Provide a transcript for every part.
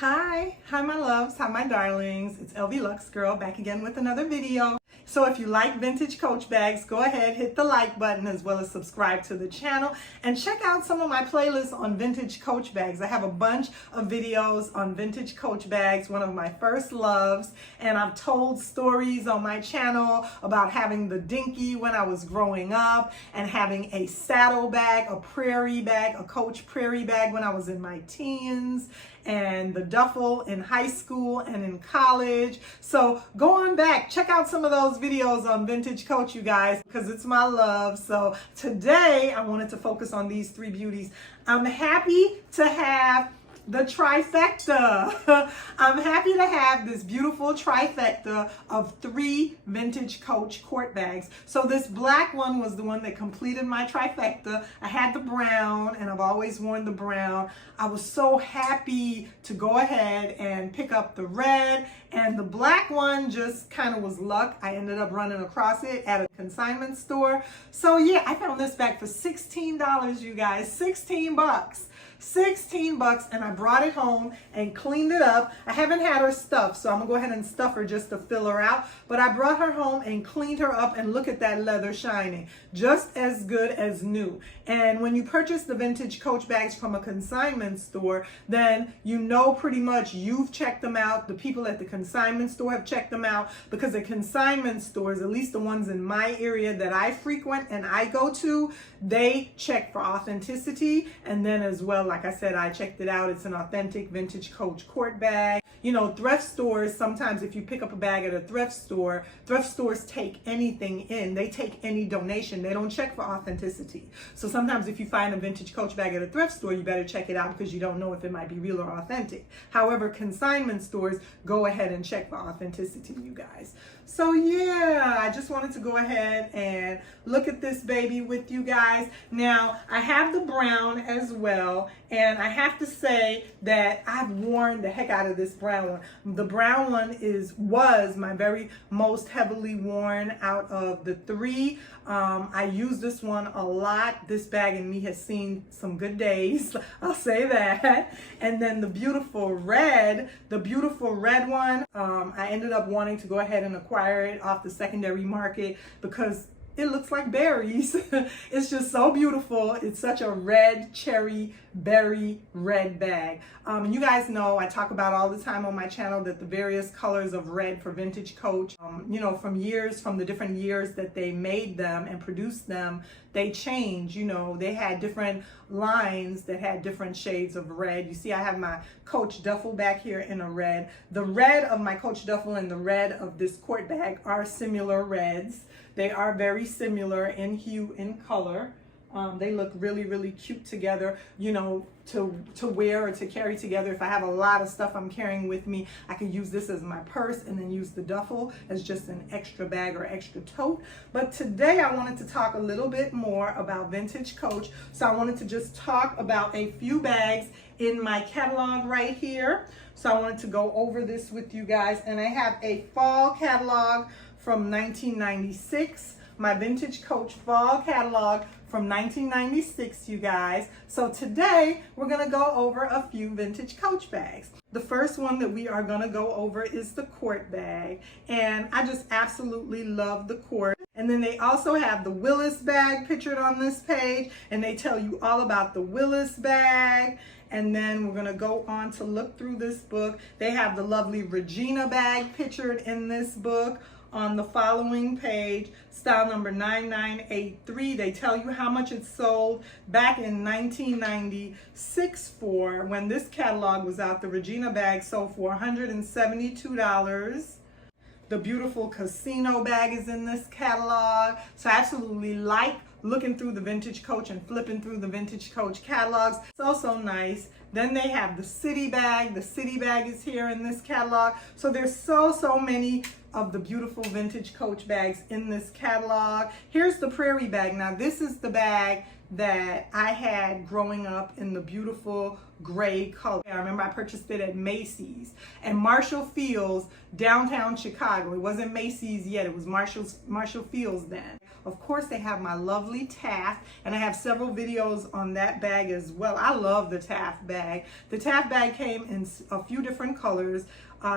Hi my loves, hi my darlings. It's lvluxegirl back again with another video. So if you like vintage Coach bags, go ahead, hit the like button as well as subscribe to the channel and check out some of my playlists on vintage Coach bags. I have a bunch of videos on vintage Coach bags, one of my first loves, and I've told stories on my channel about having the dinky when I was growing up and having a saddle bag, a prairie bag, a Coach prairie bag when I was in my teens, and the duffel in high school and in college. So go on back, check out some of those videos on vintage Coach, you guys, because it's my love. So today I wanted to focus on these three beauties. I'm happy to have the trifecta. I'm happy to have this beautiful trifecta of three vintage Coach court bags. So this black one was the one that completed my trifecta. I had the brown and I've always worn the brown. I was so happy to go ahead and pick up the red, and the black one just kind of was luck. I ended up running across it at a consignment store. So yeah, I found this bag for $16, you guys, 16 bucks. 16 bucks, and I brought it home and cleaned it up. I haven't had her stuffed, so I'm gonna go ahead and stuff her just to fill her out, but I brought her home and cleaned her up, and look at that leather shining, just as good as new. And when you purchase the vintage Coach bags from a consignment store, then you know pretty much you've checked them out. The people at the consignment store have checked them out, because the consignment stores, at least the ones in my area that I frequent and I go to, they check for authenticity. And then as well, like I said, I checked it out. It's an authentic vintage Coach court bag. You know, thrift stores, sometimes if you pick up a bag at a thrift stores take anything in. They take any donation. They don't check for authenticity. So sometimes if you find a vintage Coach bag at a thrift store, you better check it out, because you don't know if it might be real or authentic. However, consignment stores go ahead and check for authenticity, you guys. So yeah, I just wanted to go ahead and look at this baby with you guys. Now, I have the brown as well, and I have to say that I've worn the heck out of this brown one. The brown one was my very most heavily worn out of the three. I use this one a lot. This bag in me has seen some good days, I'll say that. And then the beautiful red one, I ended up wanting to go ahead and acquire it off the secondary market because it looks like berries. It's just so beautiful. It's such a red cherry berry red bag. And you guys know I talk about all the time on my channel that the various colors of red for vintage Coach, you know, from the different years that they made them and produced them, they change. You know, they had different lines that had different shades of red. You see, I have my Coach duffel back here in a red. The red of my Coach duffel and the red of this court bag are similar reds. They are very similar in hue and color. They look really, really cute together, you know, to wear or to carry together. If I have a lot of stuff I'm carrying with me, I can use this as my purse and then use the duffel as just an extra bag or extra tote. But today I wanted to talk a little bit more about vintage Coach. So I wanted to just talk about a few bags in my catalog right here. So I wanted to go over this with you guys. And I have a fall catalog from 1996, my vintage Coach fall catalog from 1996, you guys. So today we're gonna go over a few vintage Coach bags. The first one that we are gonna go over is the court bag, and I just absolutely love the court. And then they also have the Willis bag pictured on this page, and they tell you all about the Willis bag. And then we're gonna go on to look through this book. They have the lovely Regina bag pictured in this book. On the following page, style number 9983, they tell you how much it sold back in 1996 for. When this catalog was out, the Regina bag sold for $172. The beautiful Casino bag is in this catalog. So I absolutely like looking through the vintage Coach and flipping through the vintage Coach catalogs. So nice. Then they have the City bag. The City bag is here in this catalog. So there's so many of the beautiful vintage Coach bags in this catalog. Here's the Prairie bag. Now this is the bag that I had growing up in the beautiful gray color. I remember I purchased it at Macy's and Marshall Field's, downtown Chicago. It wasn't Macy's yet, it was Marshall Field's then. Of course, they have my lovely Taft, and I have several videos on that bag as well. I love the Taft bag. The Taft bag came in a few different colors.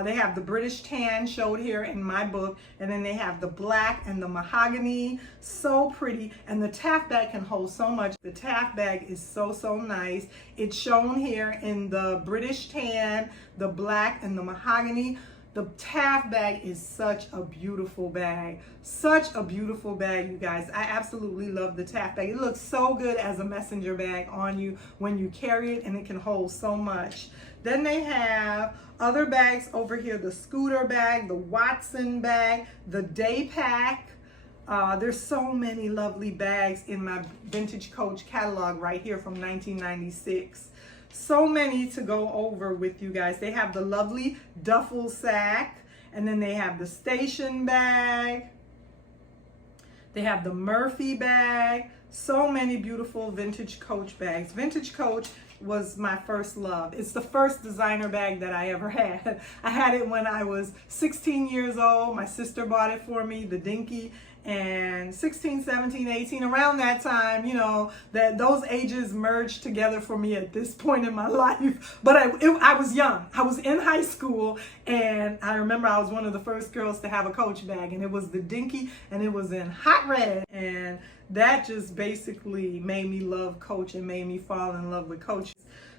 They have the British tan showed here in my book, and then they have the black and the mahogany. So pretty, and the Taft bag can hold so much. The Taft bag is so nice. It's shown here in the British tan, the black, and the mahogany. The Taft bag is such a beautiful bag. Such a beautiful bag, you guys. I absolutely love the Taft bag. It looks so good as a messenger bag on you when you carry it, and it can hold so much. Then they have other bags over here, the Scooter bag, the Watson bag, the Day Pack. There's so many lovely bags in my Vintage Coach catalog right here from 1996. So many to go over with you guys. They have the lovely duffel sack, and then they have the station bag. They have the Murphy bag. So many beautiful Vintage Coach bags. Vintage Coach was my first love. It's the first designer bag that I ever had. I had it when I was 16 years old. My sister bought it for me, the Dinky, and 16, 17, 18, around that time, you know, that those ages merged together for me at this point in my life. But I was young. I was in high school, and I remember I was one of the first girls to have a Coach bag, and it was the Dinky, and it was in hot red, and that just basically made me love Coach and made me fall in love with Coach.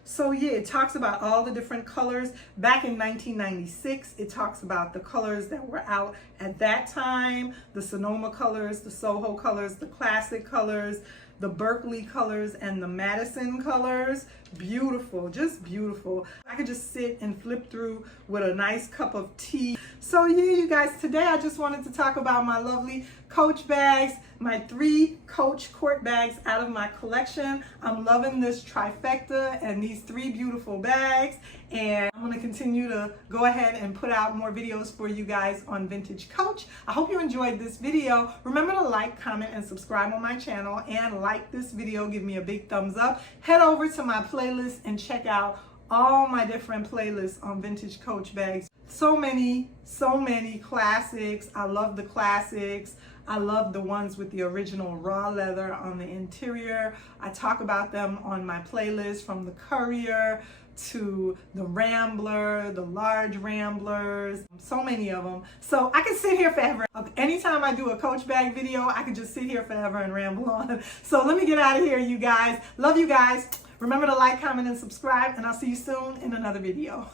So yeah, it talks about all the different colors. Back in 1996, it talks about the colors that were out at that time, the Sonoma colors, the Soho colors, the classic colors, the Berkeley colors, and the Madison colors. Beautiful, just beautiful. I could just sit and flip through with a nice cup of tea. So yeah, you guys, today I just wanted to talk about my lovely Coach bags, my 3 Coach Court bags out of my collection. I'm loving this trifecta and these 3 beautiful bags, and I'm going to continue to go ahead and put out more videos for you guys on Vintage Coach. I hope you enjoyed this video. Remember to like, comment, and subscribe on my channel, and like this video, give me a big thumbs up. Head over to my playlist and check out all my different playlists on Vintage Coach bags. So many classics. I love the classics. I love the ones with the original raw leather on the interior. I talk about them on my playlist, from the Courier to the Rambler, the large Ramblers, so many of them. So I could sit here forever. Anytime I do a Coach bag video, I could just sit here forever and ramble on. So let me get out of here, you guys. Love you guys. Remember to like, comment, and subscribe, and I'll see you soon in another video.